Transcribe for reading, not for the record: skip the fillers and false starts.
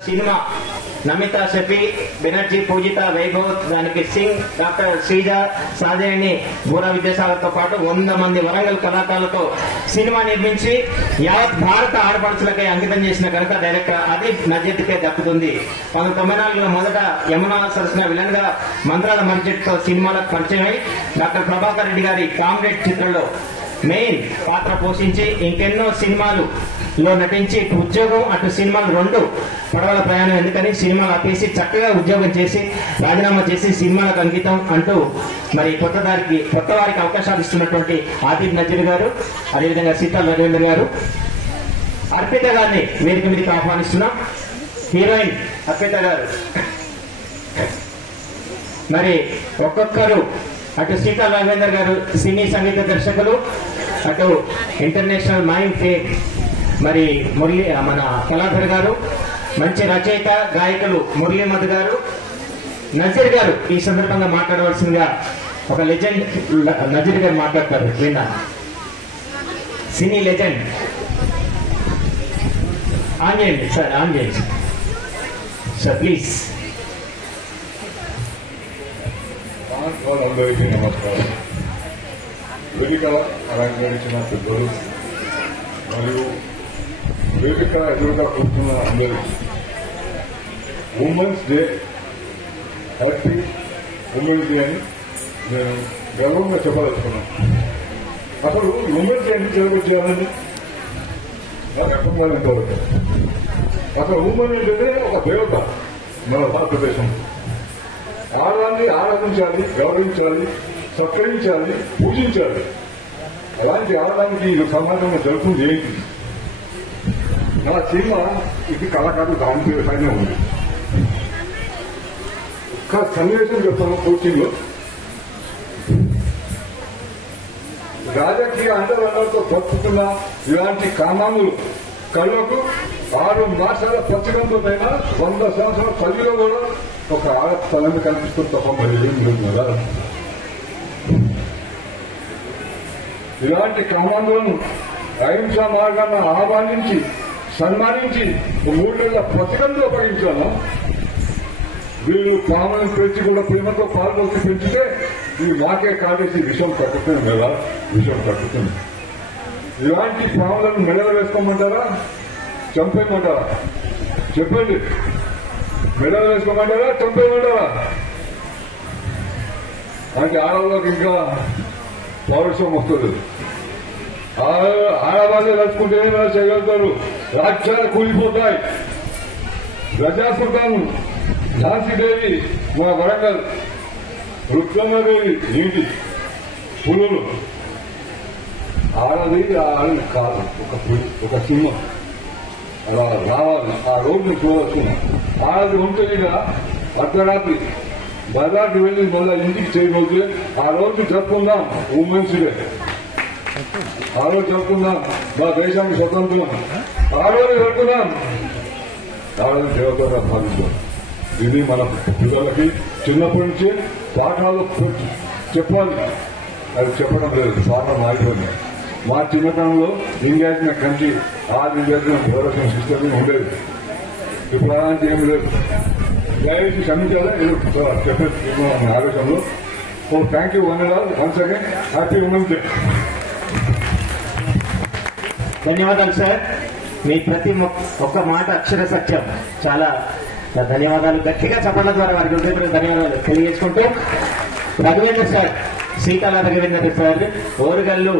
Cinema Namita Shafi, Banerjee, పూజిత, వైభవ్, దానికి Singh, doctor Sreeja, సాజేని, Boora విద్యాసాగర్తో పాటు 100 మంది వరంగల్ కళాకారులతో సినిమా నిర్మించి యావత్ భారత ఆడపడుచులకై అంకితం చేసిన ఘనత డైరెక్టర్ అదీబ్ నజీద్కే దక్కుతుంది. 1994లో మొదట యమునా సరసన విలన్ గా మంత్రాల మర్జిట్తో సినిమాలకు పరిచయమై డాక్టర్ ప్రభాకర్ రెడ్డి గారి కామ్రేడ్ చిత్రంలో మెయిన్ పాత్ర పోషించి ఇంకెన్నో సినిమాలు లో నటించి ఇటు ఉద్యోగం అటు సినిమాలు రెండు పడవల ప్రయాణం ఎందుకని సినిమాలు ఆపేసి చక్కగా ఉద్యోగం చేసి రాజీనామా చేసి సినిమాలకు అంకితం అంటూ మరి కొత్త వారికి అవకాశాలు ఇస్తున్నటువంటి ఆదిబ్ నజీర్ గారు, అదేవిధంగా సీతాల్ రవీంద్ర గారు, అర్పిత గారిని వేదిక మీదకి ఆహ్వానిస్తున్నాం. హీరోయిన్ అర్పిత గారు. మరి ఒక్కొక్కరు అటు సీతాల్ రవీంద్ర గారు సినీ సంగీత దర్శకులు, అటు ఇంటర్నేషనల్ మైండ్ ఫేమ్ మరి మన కళాధర్ గారు, మంచి రచయిత గాయకులు మురళీమధు గారు, నజీర్ గారు ఈ సందర్భంగా మాట్లాడవలసిందిగా ఒక లెజెండ్ నజీర్ గారు మాట్లాడతారు. విన్నా సినీ లెజెండ్. ఆన్ చేయండి సార్, ఆన్ చేయండి సార్ ప్లీజ్. అందరికీ నమస్కారం. వేదిక అలంకరించిన పెద్దలు మరియు వేదిక ఎదురుగా కూర్చున్న అందరికీ women's day, happy women's day అని నేను గర్వంగా చెప్పదలుచుకున్నాను. అసలు ఉమెన్స్ డే ఎందుకు సెలబ్రేట్ చేయాలని నాకు అర్థం కాలేంతవరకు. అసలు ఉమెన్ అంటే ఒక దేవత మన భారతదేశం. ఆడదాన్ని ఆరాధించాలి, గౌరవించాలి, సత్కరించాలి, పూజించాలి. అలాంటి ఆడడానికి ఇది సమాజంలో జరుగుతుంది ఏంటి? నా సినిమా ఇది కళాకారులు దాని పైన ఉంది. ఒక్క సన్నివేశం చెప్తాను. కోచింగ్లో రాజకీయ అండదండలతో బతుకుతున్న ఇలాంటి కామాములు కళ్ళకు 6 మాసాల పచ్చడంతోనైనా 100 సంవత్సరాల పదిలో కూడా ఒక ఆడస్థలాన్ని కనిపిస్తుంది తప్ప మరి ఏం లేదు కదా. ఇలాంటి కామాంధులను అహింసా మార్గాన్ని ఆహ్వానించి సన్మానించి 3 నెలల పచ్చడంతో ఉపయోగించాను. వీళ్ళు పాములను పెంచి కూడా ప్రేమతో పాల్గొని పెంచితే ఇది మాకే కాదేసి విషయం తగ్గుతుంది కదా, విషయం తగ్గుతుంది. ఇలాంటి పాములను మెడలు వేసుకోమంటారా, చంపేయమంటారా? చెప్పండి. మెడలు వేసుకోమంటారా, చంపేయమంటారా? అంటే ఆడవాళ్ళకి ఇంకా పౌరుషం వస్తుంది. ఆడవాళ్ళే నడుచుకుంటే ఏమైనా చేయగలుగుతారు. రాజ్యాలు కూలిపోతాయి. ప్రజాసుతాను, ఝాన్సీదేవి, మా వరంగల్ రుక్మదేవి ఏంటి పులులు. ఆడది కాదు, ఒక సింహం అలా రావాలి. ఆ రోడ్ని చూడవచ్చు. ఆడది ఉంటే ఇక అర్ధరాత్రి బజార్కి వెళ్ళి మళ్ళీ ఇంటికి చేయబోతే ఆ రోజు జరుపుకుందాం ఉమెన్స్ డే. ఆ రోజు జరుపుకుందాం మా దేశానికి స్వతంత్రం. ఆ రోజు జరుపుకుందాం. ఆడది దేవతగా భావిస్తాం. ఇది మన పిల్లలకి చిన్నప్పటి నుంచి పాఠాలు చెప్పాలి. అది చెప్పడం లేదు, పాఠం ఆగిపోయింది. మా చిన్నతనంలో ఇండియాకి కంచి ఇండియాకి గౌరవం సిస్టమ్ ఉండేది. ఇప్పుడు అలాంటి ఏం లేదు. దయచేసి క్షమించాలా చెప్పేసి ఆలోచనలో. So thank you once again. Happy women's day. ధన్యవాదాలు సార్. మీ ప్రతి ఒక్క మాట అక్షర సత్యం. చాలా ధన్యవాదాలు. గట్టిగా చెప్పడం ద్వారా వారికి ధన్యవాదాలు తెలియజేసుకుంటూ రఘువేంద్ర సార్, సీతాల రఘువేంద్ర సార్, ఓరుగల్లు